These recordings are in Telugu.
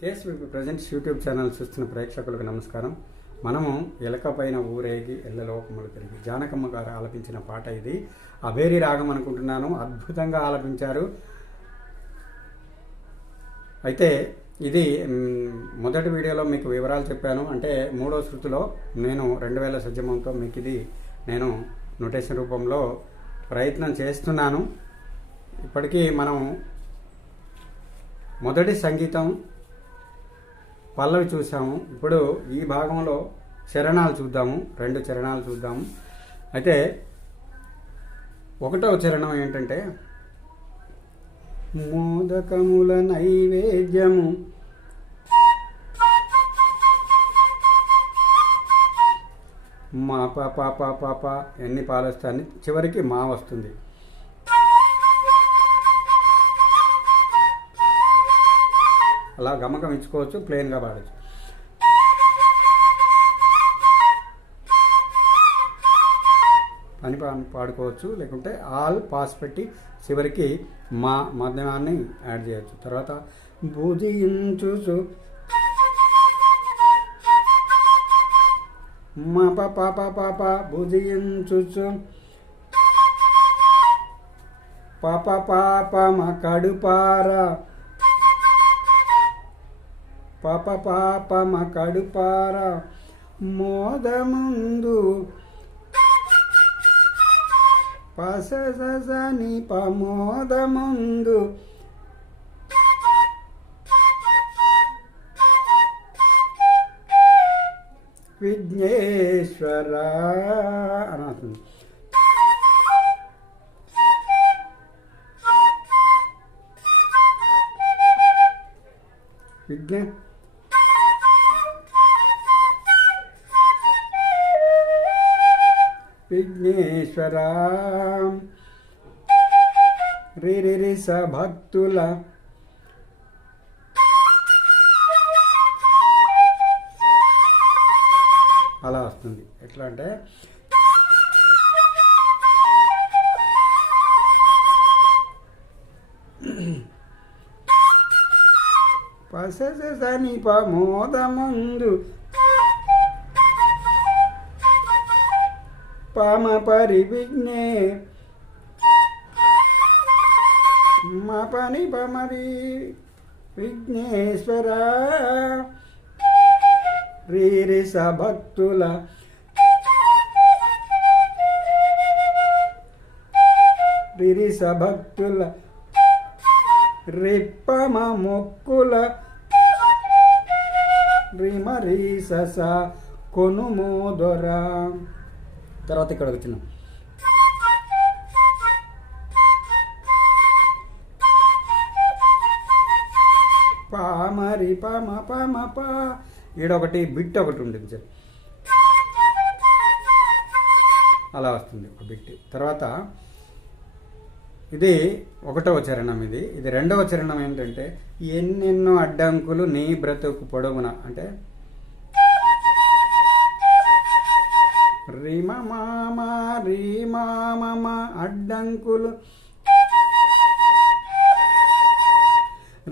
కేఎస్విపి ప్రజెంట్స్ యూట్యూబ్ ఛానల్ చూస్తున్న ప్రేక్షకులకు నమస్కారం. మనము ఎలక పైన ఊరేగి ఎల్లలోకములు తిరిగి జానకమ్మ గారు ఆలపించిన పాట ఇది. అబేరి రాగం అనుకుంటున్నాను, అద్భుతంగా ఆలపించారు. అయితే ఇది మొదటి వీడియోలో మీకు వివరాలు చెప్పాను. అంటే మూడో శృతిలో నేను 2000 సజ్జమంతో మీకు ఇది నేను నోటేషన్ రూపంలో ప్రయత్నం చేస్తున్నాను. ఇప్పటికీ మనం మొదటి సంగీతం పల్లవి చూసాము. ఇప్పుడు ఈ భాగంలో చరణాలు చూద్దాము, 2 చరణాలు చూద్దాము. అయితే 1వ చరణం ఏంటంటే, మోదకముల నైవేద్యము మా పాప పాప ఎన్ని పాలస్తాన్ని చివరికి మా వస్తుంది. అలా గమకం ఇచ్చుకోవచ్చు, ప్లెయిన్గా పాడచ్చు. అని పాడుకోవచ్చు, లేకుంటే ఆల్ పాస్ పెట్టి చివరికి మా మధ్యాహ్నాన్ని యాడ్ చేయొచ్చు. తర్వాత భుజించు మా పాప పాప భుజించు పాప పాప మా కడుపార పాప పాప మా కడుపార మోదముందు పసని పమోదముందు విఘ్నేశ్వర అనాథుడు. విఘ్నేశ్వర రి స భక్తుల అలా వస్తుంది. ఎట్లా అంటే పసని పమోదముందు పామ పరివిఘ్నే మా పని పమరి విఘ్నేశ్వర రి స భక్తుల రి స భక్తుల రిప్పమ మొక్కుల రిమరి సస కొనుమోదొరా. తర్వాత ఇక్కడ వచ్చినాం, పామరి పమ పమ పా ఈడొకటి బిట్ ఒకటి ఉంటుంది సార్, అలా వస్తుంది ఒక బిట్. తర్వాత ఇది 1వ చరణం. ఇది 2వ చరణం ఏంటంటే, ఎన్నెన్నో అడ్డంకులు నీ బ్రతుకు పొడవున అంటే రీమ మామ రీమామ అడ్డంకులు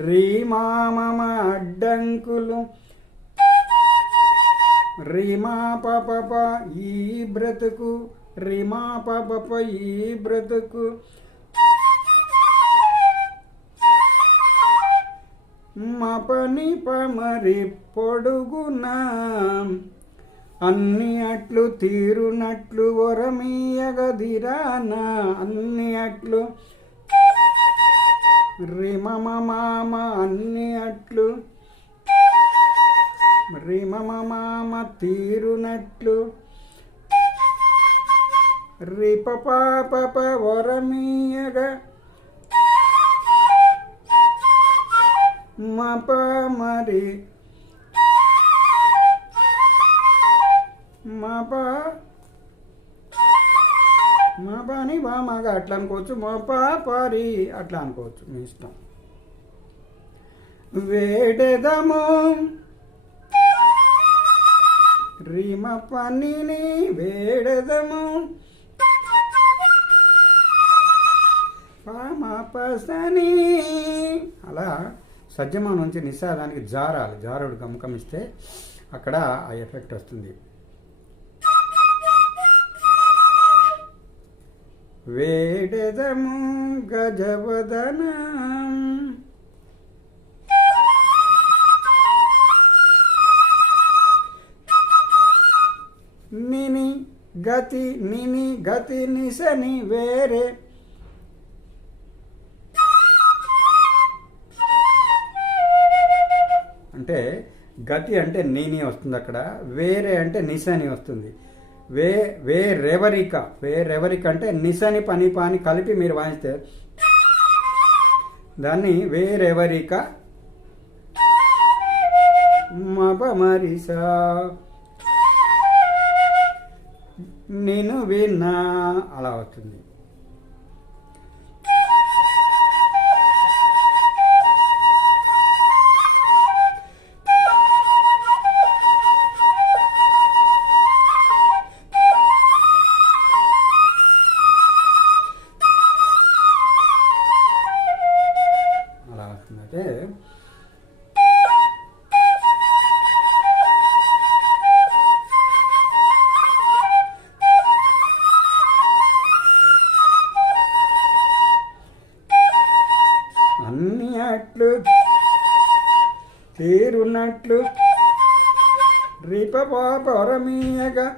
రీమామ అడ్డంకులు రీమా పాప ఈ బ్రతుకు రీమా పాప ఈ బ్రతుకు మా పని పమరి పొడుగునా అన్ని అట్లు తీరునట్లు వరమీయగదిరానా అన్ని అట్లు రిమమ మామ అన్ని అట్లు రిమమ మామ తీరునట్లు రిప పాప వరమీయగ మప మరి మా పని బామాగా అట్లా అనుకోవచ్చు, మా పాపరి అట్లా అనుకోవచ్చు, మీ ఇష్టం. వేడెదము రీమ పనిని వేడెదము పామ పసని అలా సజ్జమ నుంచి నిసా దానికి జారుడు గమకం ఇస్తే అక్కడ ఆ ఎఫెక్ట్ వస్తుంది. వేడెదము గజవదనం నిని గతి నిసని వేరే అంటే గతి అంటే నీని వస్తుంది, అక్కడ వేరే అంటే నిసని వస్తుంది. వేరెవరిక అంటే నిసని పని పాని కలిపి మీరు వాయిస్తే దాన్ని వేరెవరిక మరిసా నేను విన్నా అలా అవుతుంది. అంటే అన్ని అట్లు తీరున్నట్లు రిపరమీయగా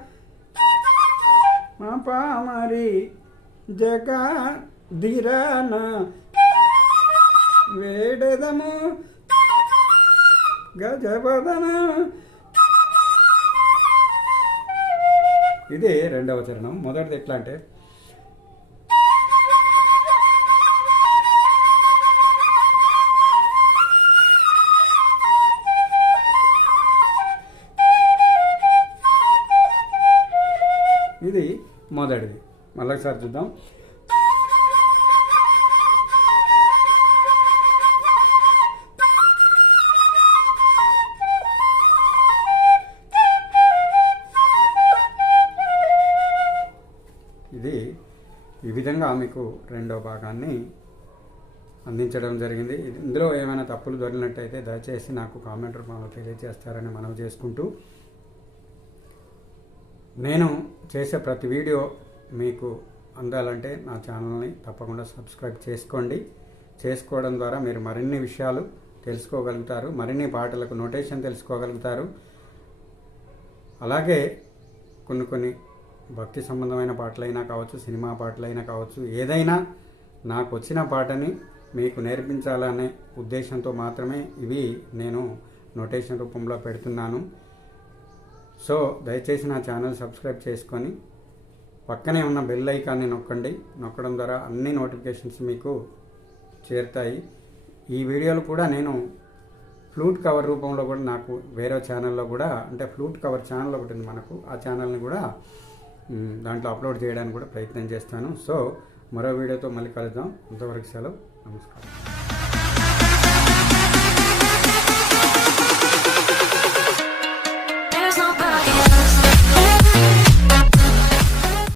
మా పామరి జగదిరాన వేడెదము గజవదన. ఇది రెండవ చరణం. మొదటిది ఎట్లా అంటే ఇది మొదటిది. మళ్ళొకసారి చూద్దాం. ఇది ఈ విధంగా మీకు రెండో భాగాన్ని అందించడం జరిగింది. ఇందులో ఏమైనా తప్పులు దొరికినట్టయితే దయచేసి నాకు కామెంట్ రూపంలో తెలియజేస్తారని మనవి చేసుకుంటూ, నేను చేసే ప్రతి వీడియో మీకు అందాలంటే నా ఛానల్ని తప్పకుండా సబ్స్క్రైబ్ చేసుకోండి. చేసుకోవడం ద్వారా మీరు మరిన్ని విషయాలు తెలుసుకోగలుగుతారు, మరిన్ని పాటలకు నోటేషన్ తెలుసుకోగలుగుతారు. అలాగే కొన్ని భక్తి సంబంధమైన పాటలైనా కావచ్చు, సినిమా పాటలైనా కావచ్చు, ఏదైనా నాకు వచ్చిన పాటని మీకు నేర్పించాలనే ఉద్దేశంతో మాత్రమే ఇవి నేను నోటేషన్ రూపంలో పెడుతున్నాను. సో దయచేసి నా ఛానల్ సబ్స్క్రైబ్ చేసుకొని పక్కనే ఉన్న బెల్ ఐకాన్ని నొక్కండి. నొక్కడం ద్వారా అన్ని నోటిఫికేషన్స్ మీకు చేరుతాయి. ఈ వీడియోలు కూడా నేను ఫ్లూట్ కవర్ రూపంలో కూడా నాకు వేరే ఛానల్లో కూడా, అంటే ఫ్లూట్ కవర్ ఛానల్ ఒకటి ఉంది మనకు, ఆ ఛానల్ని కూడా దాంట్లో అప్లోడ్ చేయడానికి కూడా ప్రయత్నం చేస్తాను. సో మరో వీడియోతో మళ్ళీ కలుద్దాం. అంతవరకు సెలవు. నమస్కారం.